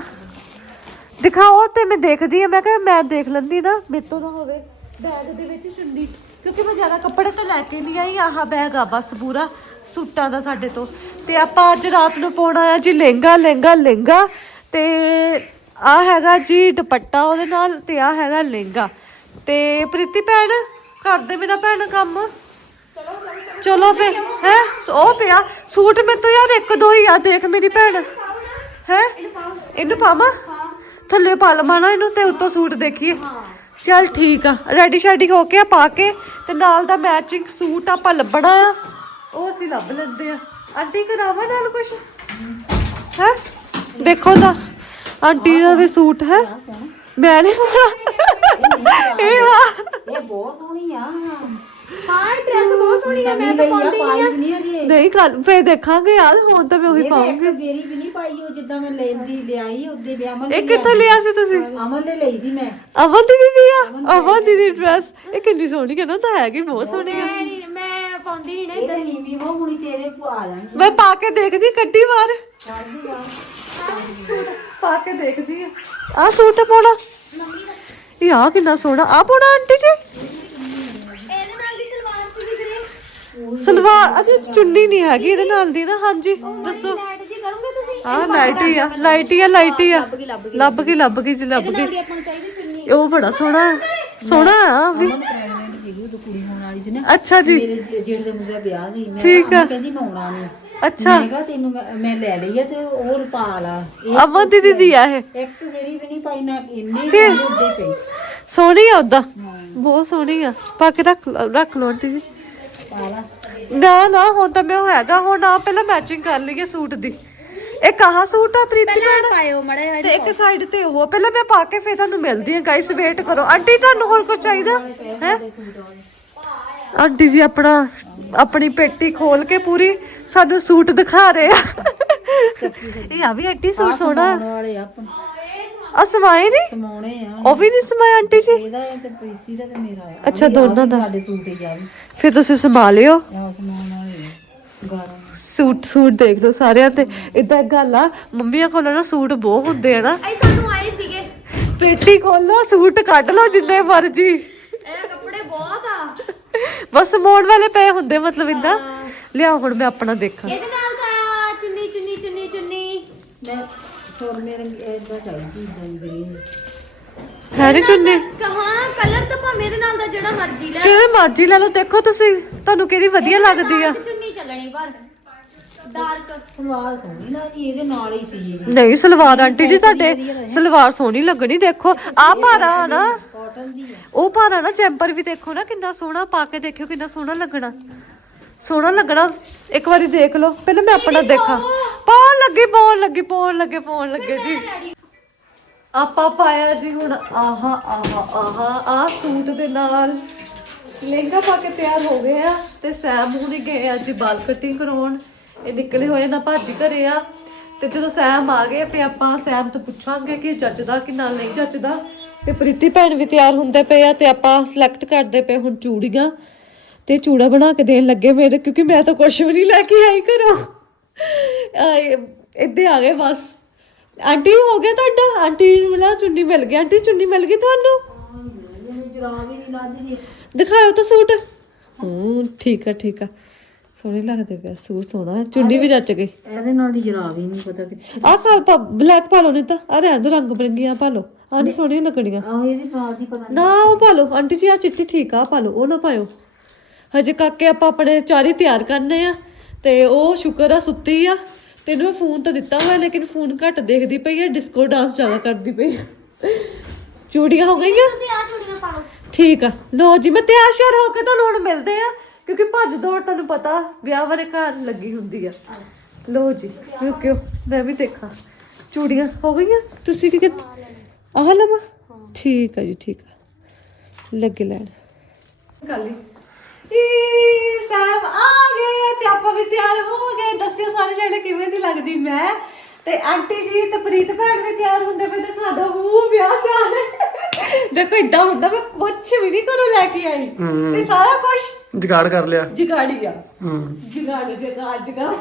ਦਿਖਾਓ ਤੇ ਮੈਂ ਦੇਖਦੀ ਆ ਮੈਂ ਕਿਹਾ ਮੈਂ ਦੇਖ ਲੈਂਦੀ ਨਾ, ਮੇਰੇ ਤੋਂ ਨਾ ਹੋਵੇ ਬੈਗ ਦੇ ਵਿੱਚ ਚੁੰਨੀ, ਕਿਉਂਕਿ ਮੈਂ ਜ਼ਿਆਦਾ ਕੱਪੜੇ ਤਾਂ ਲੈ ਕੇ ਨਹੀਂ ਆਈ, ਆਹ ਬੈਗ ਆ ਬਸ ਪੂਰਾ ਸੂਟਾਂ ਦਾ ਸਾਡੇ ਤੋਂ। ਤੇ ਆਪਾਂ ਅੱਜ ਰਾਤ ਨੂੰ ਪਾਉਣਾ ਆ ਜੀ ਲਹਿੰਗਾ ਲਹਿੰਗਾ ਲਹਿੰਗਾ, ਤੇ ਆ ਹੈਗਾ ਜੀ ਦੁਪੱਟਾ ਉਹਦੇ ਨਾਲ ਤੇ ਆ ਹੈਗਾ ਲਹਿੰਗਾ। ਤੇ ਪ੍ਰੀਤੀ ਭੈਣ ਕਰ ਦੇ ਮੇਰਾ ਭੈਣ ਕੰਮ? ਚਲੋ ਫੇ ਹੈ? ਉਹ ਪਿਆ ਸੂਟ ਮੇਰੇ ਤੋਂ ਯਾਰ ਇੱਕ ਦੋ ਹੀ ਆ ਦੇਖ ਮੇਰੀ ਭੈਣ। ਹੈ? ਇਹਨੂੰ ਪਾਵਾਂ? ਥੱਲੇ ਪਾ ਲਵਾਂ ਨਾ ਇਹਨੂੰ ਤੇ ਉੱਤੋਂ ਸੂਟ ਦੇਖੀਏ। ਚੱਲ ਠੀਕ ਆ ਰੈਡੀ ਸ਼ੈਡੀ ਹੋ ਕੇ ਆ ਪਾ ਕੇ ਤੇ ਨਾਲ ਦਾ ਮੈਚਿੰਗ ਸੂਟ ਆਪਾਂ ਲੱਭਣਾ ਆ। ਉਹ ਅਸੀਂ ਲੱਭ ਲੈਂਦੇ ਆ। ਆਂਟੀ ਕਰਾਵਾ ਨਾਲ ਕੁਛ? ਹੈ? ਦੇਖੋ ਤਾਂ ਆਂਟੀ ਦਾ ਵੀ ਸੂਟ ਹੈ। ਮੈਂ ਨਹੀਂ ਇਹ ਬਹੁਤ ਸੋਹਣੀ ਆ। ਹਾਂ ਡਰੈਸ ਬਹੁਤ ਸੋਹਣੀ ਆ ਮੈਂ ਤਾਂ ਪਾਉਂਦੀ ਪਾਈ ਵੀ ਨਹੀਂ ਅਜੇ ਨਹੀਂ ਕੱਲ ਫੇਰ ਦੇਖਾਂਗੇ ਯਾਰ ਹੁਣ ਤਾਂ ਮੈਂ ਉਹੀ ਇਹ ਪਾਉਂਗੀ ਇੱਕ ਫੇਰੀ ਵੀ ਨਹੀਂ ਪਾਈ ਉਹ ਜਿੱਦਾਂ ਮੈਂ ਲੈਂਦੀ ਲਿਆਈ ਉਹਦੇ ਵਿਆਹ ਅਮਨ ਇਹ ਕਿੱਥੋਂ ਲਿਆ ਸੀ ਤੁਸੀਂ? ਅਮਨ ਦੇ ਲਈ ਸੀ ਮੈਂ। ਅਮਨ ਦੀਦੀ ਦੀ ਆ? ਅਮਨ ਦੀਦੀ ਡਰੈਸ ਇਹ ਕਿੰਨੀ ਸੋਹਣੀ ਹੈ ਨਾ ਤਾਂ ਹੈਗੀ ਬਹੁਤ ਸੋਹਣੀ ਆ। ਮੈਂ ਨਹੀਂ ਮੈਂ ਪਾਉਂਦੀ ਨਹੀਂ ਨਾ ਇਹਦੇ ਨੀਵੀ ਉਹ ਹੁਣੀ ਤੇਰੇ ਕੋ ਆ ਜਾਣ ਮੈਂ ਪਾ ਕੇ ਦੇਖਦੀ ਕੱਢੀ ਵਾਰ। ਪਾ ਕੇ ਦੇਖਦੀ ਆ ਆ ਸੂਟ ਪਾਉਣਾ। ਇਹ ਆ ਕਿੰਨਾ ਸੋਹਣਾ ਆ ਪਾਉਣਾ ਆਂਟੀ ਜੀ? ਸਲਵਾਰ ਅਜੇ ਚੁੰਨੀ ਨਹੀਂ ਹੈਗੀ ਇਹਦੇ ਨਾਲ ਦੀ ਨਾ ਹਾਂਜੀ ਦੱਸੋ। ਐਡ ਜੀ ਕਰੋਗੇ ਤੁਸੀਂ ਹਾਂ ਲਾਈਟ ਹੀ ਆ ਲਾਈਟ ਹੀ ਆ ਲਾਈਟ ਹੀ ਆ। ਲੱਭ ਗਈ ਲੱਭ ਗਈ ਜੀ ਲੱਭ ਗਈ। ਆਪਾਂ ਨੂੰ ਚਾਹੀਦੀ ਚੁੰਨੀ। ਉਹ ਬੜਾ ਸੋਹਣਾ ਸੋਹਣਾ ਆ ਵੀ। ਅਮਨ ਪ੍ਰੈਗਨੈਂਟ ਸੀਗੀ ਉਦੋਂ ਕੁੜੀ ਹੋਣ ਵਾਲੀ ਸੀ ਨਾ। ਅੱਛਾ ਜੀ। ਮੇਰੇ ਜਿਹੜੇ ਦੇ ਮੁੰਡੇ ਦਾ ਵਿਆਹ ਸੀ ਮੈਂ ਠੀਕ ਆ। ਅਮਨ ਕਹਿੰਦੀ ਮੈਂ ਆਉਣਾ ਨਹੀਂ ਅੱਛਾ। ਮੈਂ ਕਿਹਾ ਤੈਨੂੰ ਮੈਂ ਲੈ ਲਈ ਆ ਤੇ ਉਹ ਪਾ ਲਾ ਇਹ ਅਮਨ ਦੀ ਦੀਦੀ ਆ ਇਹ। ਇੱਕ ਵਾਰੀ ਵੀ ਨਹੀਂ ਪਾਈ ਨਾ ਇੰਨੀ ਸੋਹਣੀ ਆ ਉਦਾਂ ਬਹੁਤ ਸੋਹਣੀ ਆ। ਪਾ ਕੇ ਰੱਖ ਰੱਖ ਲੋ ਆਂਟੀ ਜੀ। ਨਾ ਨਾ ਹੁਣ ਤਾਂ ਮੈਂ ਹੈਗਾ ਹੁਣ ਆ ਪਹਿਲਾਂ ਮੈਚਿੰਗ ਕਰ ਲਈਏ ਸੂਟ ਦੀ। ਇਹ ਕਹਾ ਸੂਟ ਆ ਪ੍ਰੀਤੀ ਪਹਿਲਾਂ ਪਾਇਓ ਮੜਾ ਤੇ ਇੱਕ ਸਾਈਡ ਤੇ ਉਹ ਪਹਿਲਾਂ ਮੈਂ ਪਾ ਕੇ ਫੇਰ ਤੁਹਾਨੂੰ ਮਿਲਦੀ ਆ ਗਾਇਸ ਵੇਟ ਕਰੋ। ਆਂਟੀ ਤੁਹਾਨੂੰ ਹੋਰ ਕੁਝ ਚਾਹੀਦਾ? ਹੈ? ਆਂਟੀ ਜੀ ਆਪਣਾ ਆਪਣੀ ਪੇਟੀ ਖੋਲ ਕੇ ਪੂਰੀ ਸਾਨੂੰ ਸੂਟ ਦਿਖਾ ਰਹੇ ਆ। ਇਹ ਆ ਵੀ ਆਂਟੀ ਸੂਟ ਸੋਹਣਾ। ਆ ਸਮਾਏ ਨਹੀਂ ਸਮਾਉਣੇ ਆ। ਉਹ ਵੀ ਨਹੀਂ ਸਮਾਏ ਆਂਟੀ ਜੀ? ਇਹਦਾ ਤੇ ਪ੍ਰੀਤੀ ਦਾ ਤੇ ਮੇਰਾ ਆ। ਅੱਛਾ, ਆਹ ਵੀ- ਆਹ ਦੋਨਾਂ ਵੀ ਦਾ। ਸਾਡੇ ਸੂਟ ਹੀ ਆ ਵੀ ਫਿਰ ਤੁਸੀਂ ਸੰਭਾਲਿਓ ਆ ਸਮਾਉਣ ਵਾਲੇ ਆ। ਸੂਟ ਸੂਟ ਦੇਖ ਲਓ ਸਾਰਿਆਂ ਤੇ। ਇਦਾਂ ਗੱਲ ਆ ਮੰਮੀਆਂ ਕੋਲ ਨਾ ਸੂਟ ਬਹੁਤ ਹੁੰਦੇ ਆ ਨਾ। ਆਈ ਸਾਨੂੰ ਆਏ ਸੀਗੇ। ਪੇਟੀ ਖੋਲੋ ਸੂਟ ਕੱਢ ਲਓ ਜਿੰਨੇ ਮਰਜ਼ੀ। ਇਹ ਕੱਪੜੇ ਬਹੁਤ ਆ। ਬਸ ਮੋੜ ਵਾਲੇ ਪਏ ਹੁੰਦੇ ਮਤਲਬ ਇਦਾਂ ਲਿਆਓ ਹੁਣ ਮੈਂ ਆਪਣਾ ਦੇਖਾਂ। ਇਹਦੇ ਨਾਲ ਤਾਂ ਚੁੰਨੀ ਚੁੰਨੀ ਚੁੰਨੀ ਚੁੰਨੀ। ਮੈਂ ਸੁਰਮੇ ਰੰਗ ਇਹਦਾ ਚਾਹੀਦੀ ਗ੍ਰੀਨ ਹੈ ਨਹੀਂ ਚੁੰਨੀ? ਕਹਾਂ? ਕਲਰ ਤਾਂ ਭਾਵੇਂ ਇਹਦੇ ਨਾਲ ਦਾ ਜਿਹੜਾ ਮਰਜ਼ੀ ਲੈ। ਕਿਹੜੇ ਮਰਜ਼ੀ ਲੈ ਲਓ ਦੇਖੋ ਤੁਸੀਂ ਤੁਹਾਨੂੰ ਕਿਹੜੀ ਵਧੀਆ ਲੱਗਦੀ ਆ। dark ਚੁੰਨੀ ਚੱਲਣੀ ਪਰ ਡਾਰਕ ਸਲਵਾਰ ਸੋਹਣੀ ਲੱਗਦੀ ਇਹਦੇ ਨਾਲ ਹੀ ਸੀ ਇਹ। ਨਹੀਂ ਸਲਵਾਰ ਆਂਟੀ ਜੀ ਤੁਹਾਡੇ ਸਲਵਾਰ ਸੋਹਣੀ ਲੱਗਣੀ ਦੇਖੋ ਆ ਭਾਰਾ ਆ ਨਾ। ਕਾਟਨ ਦੀ ਆ। ਉਹ ਭਾਰਾ ਨਾ ਚੈਂਪਰ ਵੀ ਦੇਖੋ ਨਾ ਕਿੰਨਾ ਸੋਹਣਾ ਪਾ ਕੇ ਦੇਖਿਓ ਕਿੰਨਾ ਸੋਹਣਾ ਲੱਗਣਾ। ਸੋਹਣਾ ਲੱਗਣਾ ਇੱਕ ਵਾਰੀ ਦੇਖ ਲਓ ਪਹਿਲਾਂ ਮੈਂ ਆਪਣਾ ਦੇਖਾਂ। ਪਾਉਣ ਲੱਗੀ ਪਾਉਣ ਲੱਗੀ ਪਾਉਣ ਲੱਗੇ ਪਾਉਣ ਲੱਗੇ ਜੀ। ਆਪਾਂ ਪਾਇਆ ਜੀ ਹੁਣ ਆਹਾ ਆਹਾ ਆਹਾ ਆ ਸੂਟ ਦੇ ਨਾਲ। ਲਹਿੰਗਾ ਪਾ ਕੇ ਤਿਆਰ ਹੋ ਗਏ ਆ ਤੇ ਸੈਮ ਹੁਣੀ ਗਏ ਆ ਜੀ ਬਾਲ ਕਟਿੰਗ ਕਰਾਉਣ। ਇਹ ਨਿਕਲੇ ਹੋਏ ਨਾ ਭਾਜੀ ਘਰੇ ਆ। ਤੇ ਜਦੋਂ ਸੈਮ ਆ ਗਏ ਫੇ ਆਪਾਂ ਸੈਮ ਤੋਂ ਪੁੱਛਾਂਗੇ ਕਿ ਜੱਜਦਾ ਕਿ ਨਾਲ ਨਹੀਂ ਜੱਜਦਾ। ਤੇ ਪ੍ਰੀਤੀ ਭੈਣ ਵੀ ਤਿਆਰ ਹੁੰਦੇ ਪਏ ਆ ਤੇ ਆਪਾਂ ਸਿਲੈਕਟ ਕਰਦੇ ਪਏ ਹੁਣ ਚੂੜੀਆਂ। ਤੇ ਚੂੜਾ ਬਣਾ ਕੇ ਦੇਣ ਲੱਗੇ ਮੇਰੇ ਕਿਉਂਕਿ ਮੈਂ ਤਾਂ ਕੁਝ ਵੀ ਨਹੀਂ ਲੈ ਕੇ ਆਈ ਘਰੋਂ। ਆਏ ਇੱਦੇ ਆ ਗਏ ਬਸ। ਆਂਟੀ ਹੋ ਗਿਆ ਤੁਹਾਡਾ? ਆਂਟੀ ਨੂੰ ਮਿਲਾ ਚੁੰਨੀ ਮਿਲ ਗਈ। ਆਂਟੀ ਚੁੰਨੀ ਮਿਲ ਗਈ ਤੁਹਾਨੂੰ? ਨਹੀਂ ਦਿਖਾਓ ਤਾਂ ਸੂਟ। ਹੂੰ ਠੀਕ ਆ ਠੀਕ ਆ। ਸੋਹਣੇ ਲੱਗਦੇ ਪਿਆ ਸੂਟ ਸੋਹਣਾ। ਚੁੰਨੀ ਵੀ ਜੱਚ ਗਈ। ਇਹਦੇ ਨਾਲ ਦੀ ਜਰਾਬ ਹੀ ਨਹੀਂ ਪਤਾ ਕਿੱਥੇ ਆਹ ਕਾਲ ਪਾ ਬਲੈਕ ਪਾ ਲਓ ਨਹੀਂ ਤਾਂ। ਆ ਰਹਿਣ ਦੋ ਰੰਗ ਬਰੰਗੀਆਂ ਪਾ ਲਓ। ਆਹ ਨਹੀਂ ਸੋਹਣੀਆਂ ਲੱਗਣੀਆਂ। ਆਹ ਇਹਦੀ ਬਾਤ ਦੀ ਪਤਾ ਨਾ। ਉਹ ਪਾ ਲਓ। ਆਂਟੀ ਜੀ ਆ ਚਿੱਟੀ ਠੀਕ ਆ ਪਾ ਲਓ। ਉਹ ਨਾ ਪਾਇਓ। ਹਜੇ ਕਾਕੇ ਆਪਾਂ ਆਪਣੇ ਚਾਰੀ ਤਿਆਰ ਕਰਨੇ ਆ। ਤੇ ਉਹ ਸ਼ੁਕਰ ਆ ਸੁੱਤੀ ਆ। ਤੈਨੂੰ ਮੈਂ ਫੋਨ ਤਾਂ ਦਿੱਤਾ ਹੋਇਆ ਲੇਕਿਨ ਫੋਨ ਘੱਟ ਦੇਖਦੀ ਪਈ ਆ ਡਿਸਕੋ ਡਾਂਸ ਜ਼ਿਆਦਾ ਕਰਦੀ ਪਈ ਆ। ਚੂੜੀਆਂ ਹੋ ਗਈਆਂ? ਤੁਸੀਂ ਆ ਚੂੜੀਆਂ ਪਾ ਲਓ। ਠੀਕ ਆ। ਲੋ ਜੀ ਮੈਂ ਤਿਆਰ ਸ਼ਿਆਰ ਹੋ ਕੇ ਤੁਹਾਨੂੰ ਹੁਣ ਮਿਲਦੇ ਆ ਕਿਉਂਕਿ ਭੱਜ ਦੌੜ ਤੁਹਾਨੂੰ ਪਤਾ ਵਿਆਹ ਵਾਲੇ ਘਰ ਲੱਗੀ ਹੁੰਦੀ ਆ। ਲੋ ਜੀ ਰੁਕਿਓ ਮੈਂ ਵੀ ਦੇਖਾਂ। ਚੂੜੀਆਂ ਹੋ ਗਈਆਂ? ਤੁਸੀਂ ਕੀ ਆਹ ਲਵਾ? ਠੀਕ ਆ ਜੀ ਠੀਕ ਆ। ਲੱਗੇ ਲੈਣ। ਕਾਲੀ। ਈ ਸੈਮ ਆ ਗਏ ਤੇ ਆਪਾਂ ਵੀ ਤਿਆਰ ਹੋ ਗਏ। ਦੱਸਿਓ ਸਾਰੇ ਜਣੇ ਕਿਵੇਂ ਦੀ ਲੱਗਦੀ ਮੈਂ? ਤੇ ਆਂਟੀ ਜੀ ਤੇ ਪ੍ਰੀਤ ਭੈਣ ਵੀ ਤਿਆਰ ਹੁੰਦੇ ਪਏ ਤੇ ਸਾਡਾ ਉਹ ਵਿਆਹ ਸ਼ਾਨ ਦੇਖੋ ਇਦਾਂ ਹੁੰਦਾ ਮੈਂ ਕੁਛ ਵੀ ਨਹੀਂ ਘਰੋਂ ਲੈ ਕੇ ਆਈ। ਤੇ ਸਾਰਾ ਕੁਝ ਜੁਗਾੜ ਕਰ ਲਿਆ। ਜਗਾੜੀ ਆ। ਹੂੰ। ਜਗਾੜ ਜਗਾੜ ਜਗਾੜ।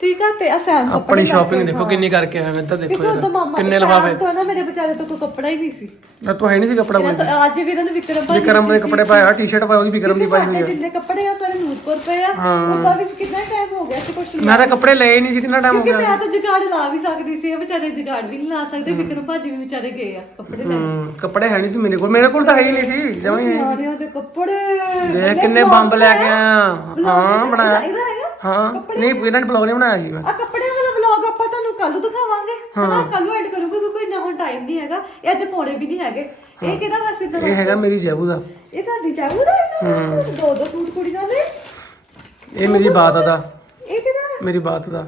ਠੀਕ ਆ ਤੇ ਆ ਸੈਮ ਆਪਣੀ ਸ਼ਾਪਿੰਗ ਦੇਖੋ ਕਿੰਨੀ ਕਰਕੇ ਆਇਆ ਮੈਂ ਤਾਂ ਦੇਖੋ ਕਿਉਂਕਿ ਯਾਰ। ਕਿੰਨੇ ਲਫਾਫੇ? ਤੋਂ ਨਾ ਮੇਰੇ ਵਿਚਾਰੇ ਤੋਂ ਕੋਈ ਕੱਪੜਾ ਹੀ ਨਹੀਂ ਸੀ। ਨਾ ਤੂੰ ਹੈ ਨਹੀਂ ਸੀ ਕੱਪੜਾ ਕੋਈ ਅੱਜ ਵੀ ਇਹਨਾਂ ਨੇ ਵਿਕਰਮ ਭਾਜੀ ਵਿਕਰਮ ਨੇ ਕੱਪੜੇ ਪਾਇਆ ਟੀ-ਸ਼ਰਟ ਪਾਇਆ ਉਹਦੀ ਵਿਕਰਮ ਦੀ ਪਾਈ ਹੋਈ ਆ। ਜਿੰਨੇ ਕੱਪੜੇ ਆ ਸਾਰੇ ਨੂਰਪੁਰ ਪਏ ਆ। ਉਹਦਾ ਵੀ ਕਿੰਨਾ ਟਾਈਮ ਹੋ ਗਿਆ ਸੀ ਕੁਛ ਮੈਂ ਤਾਂ ਕੱਪੜੇ ਲਏ ਨਹੀਂ ਸੀ ਕਿੰਨਾ ਟਾਈਮ ਹੋ ਕਿਉਂਕਿ ਗਿਆ ਮੈਂ ਤਾਂ ਜੁਗਾੜ ਲਾ ਵੀ ਸਕਦੀ ਸੀ ਇਹ ਵਿਚਾਰੇ ਜੁਗਾੜ ਵੀ ਨਹੀਂ ਲਾ ਸਕਦੇ ਵਿਕਰਮ ਭਾਜੀ ਵੀ ਵਿਚਾਰੇ ਗਏ ਆ ਕੱਪੜੇ ਲੈਣ ਹੂੰ ਕੱਪੜੇ ਹੈ ਨਹੀਂ ਸੀ ਮੇਰੇ ਕੋਲ ਮੇਰੇ ਕੋਲ ਤਾਂ ਹੈ ਹੀ ਨਹੀਂ ਸੀ ਜਮਾਂ ਹੀ ਨਹੀਂ ਦੇ ਕੱਪੜੇ ਦੇਖ ਕਿੰਨੇ ਬੰਬ ਲੈ ਕੇ ਆਇਆ। ਹਾਂ। ਬਣਾਇਆ ਹਾਂ ਨਹੀਂ ਇਹਨਾਂ ਨੇ ਬਲੌਗ ਨਹੀਂ ਬਣਾਇਆ ਸੀ ਮੈਂ ਆ ਕੱਪੜਿਆਂ ਵਾਲਾ ਵਲੌਗ ਆਪਾਂ ਤੁਹਾਨੂੰ ਕੱਲ ਨੂੰ ਦਿਖਾਵਾਂਗੇ। ਹਨਾ ਕੱਲ ਨੂੰ ਐਡ ਕਰੂੰਗੇ ਕਿਉਂਕਿ ਇੰਨਾ ਹੁਣ ਟਾਈਮ ਨਹੀਂ ਹੈਗਾ। ਇਹ ਅੱਜ ਪਾਉਣੇ ਵੀ ਨਹੀਂ ਹੈਗੇ। ਇਹ ਕਿਹਦਾ ਵੈਸੇ ਇਦਾਂ ਇਹ ਹੈਗਾ ਮੇਰੀ ਜੈਬੂ ਦਾ। ਇਹ ਤੁਹਾਡੀ ਚਾਹੂਦਾ ਇਹਨਾਂ ਦੋ ਦੋ ਸੂਟ ਕੁੜੀਆਂ ਦੇ ਇਹ ਮੇਰੀ ਬਾਤ ਦਾ। ਇਹ ਕਿਹਦਾ? ਮੇਰੀ ਬਾਤ ਦਾ।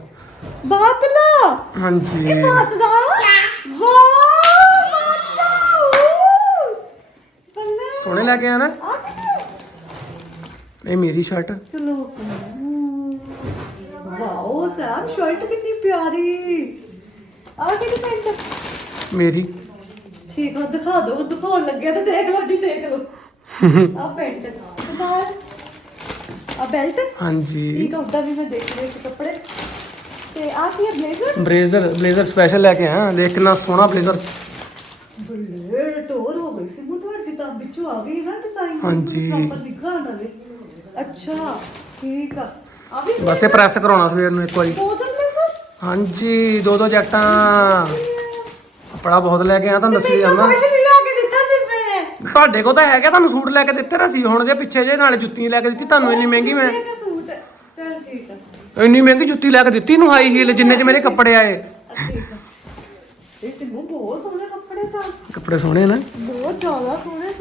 ਬਾਤ ਲਾ ਹਾਂਜੀ ਬਾਤ ਦਾ? ਵਾਹ! ਬਾਤ ਦਾ। ਬੱਲੇ। ਸੋਹਣੇ ਲੈ ਕੇ ਆਇਆ ਨਾ? ਆ ਕਿਹਦਾ? ਇਹ ਮੇਰੀ ਸ਼ਰਟ ਚਲੋ। ਸੈਮ ਸ਼ਰਟ ਕਿੰਨੀ ਪਿਆਰੀ। ਆ ਕਿਹਦੀ ਪੈਂਟ ਮੇਰੀ। ਠੀਕ ਆ ਦਿਖਾ ਦਿਓ ਦਿਖਾਉਣ ਲੱਗਿਆ ਤੇ ਦੇਖ ਲਓ ਜੀ ਦੇਖ ਲਓ। ਆ ਪੈਂਟ। ਨਾਲ ਆ ਬੈਲਟ? ਹਾਂਜੀ। ਠੀਕ ਆ ਉਦਾਂ ਵੀ ਮੈਂ ਦੇਖ ਰਹੀ ਸੀ ਕੱਪੜੇ। ਤੇ ਆ ਕੀ ਹੈ ਬਲੇਜ਼ਰ? ਬਲੇਜ਼ਰ ਬਲੇਜ਼ਰ ਸਪੈਸ਼ਲ ਲੈ ਕੇ ਆਇਆ ਦੇਖ ਕਿੰਨਾ ਸੋਹਣਾ ਬਲੇਜ਼ਰ। ਬਲੇ ਟੋਰ ਹੋ ਗਈ ਸੀ ਮੂੰਹ ਤੁਹਾਡੀ ਤਾਂ ਵਿੱਚੋਂ ਆ ਗਈ ਨਾ ਡਿਜ਼ਾਈਨ ਹਾਂਜੀ। ਪ੍ਰੋਪਰ ਦਿਖਾ ਨਾਲੇ ਅੱਛਾ ਠੀਕ ਆ। ਬਸ ਇਹ ਪ੍ਰੈਸ ਕਰਾਉਣਾ ਸਵੇਰ ਨੂੰ ਇੱਕ ਵਾਰੀ। ਹਾਂਜੀ ਦੋ ਦੋ ਜੈਕਟਾਂ। ਕੱਪੜਾ ਬਹੁਤ ਲੈ ਕੇ ਆਇਆ ਤੁਹਾਨੂੰ ਦੱਸੀ ਜਾਂਦਾ ਕੇ ਤੁਹਾਡੇ ਕੋਲ ਤਾਂ ਹੈਗਾ ਤੁਹਾਨੂੰ ਸੂਟ ਲੈ ਕੇ ਦਿੱਤੇ ਰਸੀ ਹੁਣ ਜੇ ਪਿੱਛੇ ਜੇ ਨਾਲੇ ਜੁੱਤੀ ਲੈ ਕੇ ਦਿੱਤੀ ਤੁਹਾਨੂੰ ਇੰਨੀ ਮਹਿੰਗੀ ਮੈਂ ਇੱਕ ਸੂਟ। ਚਲ ਠੀਕ ਆ। ਇੰਨੀ ਮਹਿੰਗੀ ਜੁੱਤੀ ਲੈ ਕੇ ਦਿੱਤੀ ਨੂੰ ਹਾਈ ਹੀਲ ਜਿੰਨੇ ਚ ਮੇਰੇ ਕੱਪੜੇ ਆਏ। ਠੀਕ ਆ। ਇਹ ਸਿੰਮੂ ਬਹੁਤ ਸੋਹਣੇ ਕੱਪੜੇ ਤਾਂ। ਕੱਪੜੇ ਸੋਹਣੇ ਨਾ। ਬਹੁਤ ਜ਼ਿਆਦਾ ਸੋਹਣੇ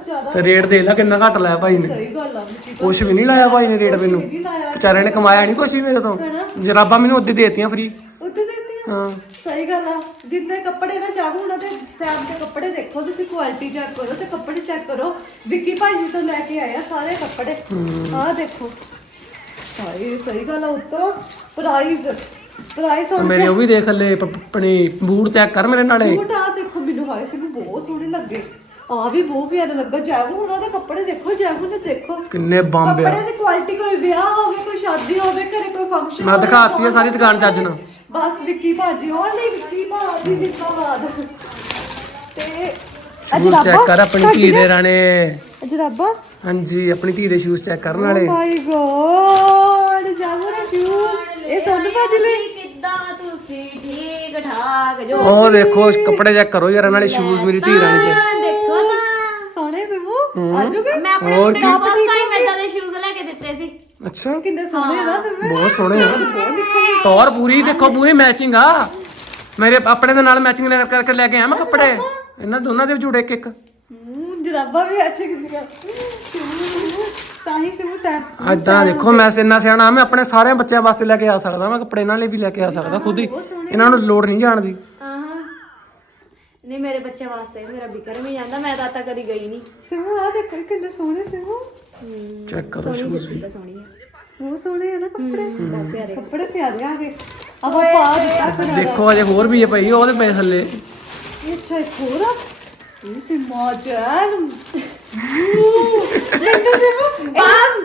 ਬਹੁਤ ਜ਼ਿਆਦਾ ਤੇ ਰੇਟ ਦੇਖ ਲੈ ਕਿੰਨਾ ਘੱਟ ਲਾਇਆ ਭਾਈ ਨੇ। ਸਹੀ ਗੱਲ ਆ ਮਿੱਟੀ ਕੁਛ ਵੀ ਨਹੀਂ ਲਾਇਆ ਭਾਈ ਨੇ ਰੇਟ ਮੈਨੂੰ। ਨਹੀਂ ਲਾਇਆ। ਵਿਚਾਰੇ ਨੇ ਕਮਾਇਆ ਨਹੀਂ ਕੁਛ ਵੀ ਮੇਰੇ ਤੋਂ। ਜਰਾਬਾਂ ਮੈਨੂੰ ਅੱਧੀ ਦੇਤੀਆਂ ਫ੍ਰੀ ਉੱਤੇ ਦਿੱਤੀ ਆ ਹਾਂ। ਸਹੀ ਗੱਲ ਆ। ਜਿੰਨੇ ਕੱਪੜੇ ਨਾ ਚਾਹੋ ਉਹਨਾਂ ਦੇ ਸੈਮ ਦੇ ਕੱਪੜੇ ਦੇਖੋ। ਤੁਸੀਂ ਕੁਆਲਿਟੀ ਚੈੱਕ ਕਰੋ ਤੇ ਕੱਪੜੇ ਚੈੱਕ ਕਰੋ। ਵਿੱਕੀ ਭਾਈ ਜੀ ਤੋਂ ਲੈ ਕੇ ਆਏ ਆ ਸਾਰੇ ਕੱਪੜੇ। ਆਹ ਦੇਖੋ। ਸਹੀ ਸਹੀ ਗੱਲ ਆ ਉੱਤੋਂ। ਪ੍ਰਾਈਸ ਪ੍ਰਾਈਸ ਹੁਣ ਮੇਰੇ ਉਹ ਵੀ ਦੇਖ ਲੈ ਪ- ਆਪਣੀ ਬੂਟ ਚੈੱਕ ਕਰ ਮੇਰੇ ਨਾਲੇ। ਬੂਟ ਆ ਦੇਖੋ ਮੈਨੂੰ ਹਾਏ ਸੀ ਬਹੁਤ ਸੋਹਣੇ ਲੱਗੇ। ਆ ਵੀ ਬਹੁਤ ਪਿਆਰੇ ਲੱਗਾ ਜੈਵੂ ਉਹਨਾਂ ਦੇ ਕੱਪੜੇ ਦੇਖੋ ਜੈਵੂ ਨੇ ਦੇਖੋ। ਕਿੰਨੇ ਬੰਬ ਆ। ਕੱਪੜੇ ਦੀ ਕੁਆਲਿਟੀ ਕੋਈ ਵਿਆਹ ਹੋਵੇ ਕੋਈ ਸ਼ਾਦੀ ਹੋਵੇ ਘਰੇ ਕੋਈ ਫੰਕਸ਼ਨ ਮੈਂ ਦਿਖਾਤੀ ਆ ਸਾਰੀ ਦੁਕਾਨ ਚੱਜ ਨਾਲ। ਬਸ ਵਿੱਕੀ ਭਾਜੀ ਉਹ ਲਈ ਵਿੱਕੀ ਭਾਜੀ ਜਿੰਦਾਬਾਦ। ਤੇ ਸ਼ੂਜ਼ ਚੈੱਕ ਕਰ ਆਪਣੀ ਧੀ ਦੇ ਰਾਣੇ। ਅਜਰਾਬਾ? ਹਾਂਜੀ ਆਪਣੀ ਧੀ ਦੇ ਸ਼ੂਜ਼ ਚੈੱਕ ਕਰਨ ਵਾਲੇ। ਮਾਈ ਗੋਡ ਜਾਗੋ ਨਾ ਸ਼ੂਜ਼ ਇਹ ਸੋਨੂ ਭਾਜੀ ਲਈ? ਕਿੱਦਾਂ ਤੁਸੀਂ ਠੀਕ ਠਾਕ ਜੋ ਉਹ ਦੇਖੋ ਕੱਪੜੇ ਚੈੱਕ ਕਰੋ ਯਾਰ ਨਾਲੇ ਸ਼ੂਜ਼ ਮੇਰੀ ਧੀ ਰਾਣੀ ਦੇ ਸੋਹਣੇ ਸਿਮੂ ਆਜੂਗੇ ਮੈਂ ਆਪਣੇ ਹੋਰ ਮੁੰਡੇ ਨੂੰ ਫਸਟ ਟਾਈਮ ਇਦਾਂ ਦੇ ਸ਼ੂਜ਼ ਲੈ ਕੇ ਦਿੱਤੇ ਸੀ। ਅੱਛਾ। ਕਿੰਨੇ ਸੋਹਣੇ ਆ ਨਾ ਸਿਮੂ ਬਹੁਤ ਸੋਹਣੇ ਆ। ਟੌਰ ਪੂਰੀ ਦੇਖੋ ਪੂਰੀ ਮੈਚਿੰਗ ਆ। ਮੇਰੇ ਆਪਣੇ ਦੇ ਨਾਲ ਮੈਚਿੰਗ ਲੈ ਕਰਕੇ ਲੈ ਕੇ ਆਇਆ ਮੈਂ ਕੱਪੜੇ। ਇਹਨਾਂ ਦੋਨਾਂ ਦੇ ਜੁੜੇ ਇੱਕ ਇੱਕ। ਹੂੰ ਜਰਾਬਾ ਵੀ ਅੱਛੇ ਕਿੰਨੀਆਂ ਤਾਂ ਹੀ ਸਿਮੂ ਤਾਂ ਏਦਾਂ ਦੇਖੋ ਮੈਂ ਇੰਨਾ ਸਿਆਣਾ ਮੈਂ ਆਪਣੇ ਸਾਰੇ ਬੱਚਿਆਂ ਵਾਸਤੇ ਲੈ ਕੇ ਆ ਸਕਦਾ। ਮੈਂ ਕੱਪੜੇ ਇਹਨਾਂ ਲਈ ਵੀ ਲੈ ਕੇ ਆ ਸਕਦਾ ਖੁਦ ਹੀ। ਇਹਨਾਂ ਨੂੰ ਲੋੜ ਨਹੀਂ ਜਾਣ ਦੀ। ਆਹਾਂ ਨਹੀਂ ਮੇਰੇ ਬੱਚੇ ਵਾਸਤੇ ਮੇਰਾ ਬਿਕਰ ਵੀ ਜਾਂਦਾ ਮੈਂ ਤਾਂ ਤਾਂ ਕਦੀ ਗਈ ਨਹੀਂ। ਸਿਮੂ ਆ ਦੇਖੋ ਕਿੰਨੇ ਸੋਹਣੇ ਸਿਮੂ। ਚੈੱਕ ਕਰੋ ਸ਼ੂਜ਼ ਵੀ। ਸੋਹਣੀ ਹੈ ਬਹੁਤ ਸੋਹਣੇ ਆ ਨਾ ਕੱਪੜੇ। ਬਹੁਤ ਪਿਆਰੇ। ਕੱਪੜੇ ਪਿਆਰੇ ਆ ਗਏ ਆਪਾਂ ਪਾ ਦਿੱਤਾ ਕਰਾ ਦੇਖੋ ਅਜੇ ਹੋਰ ਵੀ ਹੈ ਭਾਈ ਉਹਦੇ ਪਏ ਥੱਲੇ। ਇਹ ਅੱਛਾ ਇੱਕ ਹੋਰ ਆ। ਇਹ ਸੀ ਮਾਜਨ ਮੈਨੂੰ ਸਿਮੂ ਬਾਸ।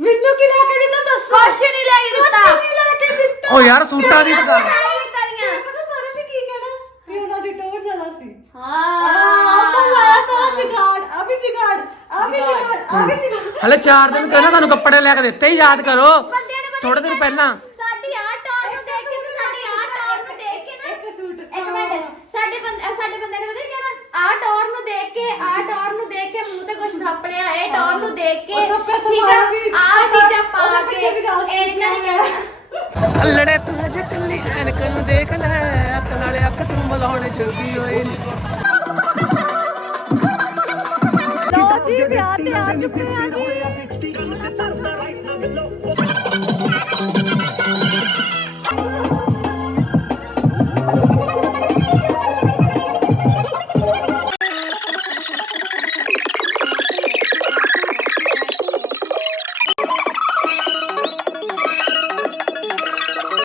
ਮੈਨੂੰ ਕੀ ਲੈ ਕੇ ਦਿੱਤਾ ਦੱਸੋ? ਕੁਛ ਨਹੀਂ ਲੈ ਕੇ ਦਿੱਤਾ। ਕੁਛ ਨਹੀਂ ਲੈ ਕੇ ਦਿੱਤਾ। ਉਹ ਯਾਰ ਸੂਟਾਂ ਦੀ ਦੁਕਾਨ ਪਤਾ ਸਾਰੇ ਨੇ ਕੀ ਕਹਿਣਾ ਵੀ ਉਹਨਾਂ ਦੀ ਟੋਰ ਜ਼ਿਆਦਾ ਸੀ ਹਾਂ ਆਪਾਂ ਲਾਇਆ ਤਾਂ ਜਗਾੜ ਆ ਵੀ ਜਗਾੜ ਆ ਵੀ ਜਗਾੜ ਆ ਵੀ ਜਗਾੜ ਹਲੇ 4 ਦਿਨ ਪਹਿਲਾਂ ਤੁਹਾਨੂੰ ਕੱਪੜੇ ਲੈ ਕੇ ਦਿੱਤੇ ਹੀ ਯਾਦ ਕਰੋ। ਥੋੜੇ ਦਿਨ ਪਹਿਲਾਂ। ਸਾਡੀ ਆ ਟੌਰ ਨੂੰ ਦੇਖ ਕੇ ਤੇ ਸਾਡੀ ਆ ਟੌਰ ਨੂੰ ਦੇਖ ਕੇ ਨਾ ਇੱਕ ਸੂਟ ਇੱਕ ਮਿੰਟ ਸਾਡੇ ਬੰਦੇ ਸਾਡੇ ਬੰਦੇ ਨੇ ਪਤਾ ਕੀ ਕਹਿਣਾ? ਆ ਟੌਰ ਨੂੰ ਦੇਖ ਕੇ ਆ ਟੌਰ ਨੂੰ ਦੇਖ ਕੇ ਮੂੰਹ ਤੇ ਕੁਛ ਥੱਪ ਲਿਆ ਇਹ ਟੌਰ ਨੂੰ ਦੇਖ ਕੇ ਉਹ ਤਾਂ। ਆ? ਲੋ ਜੀ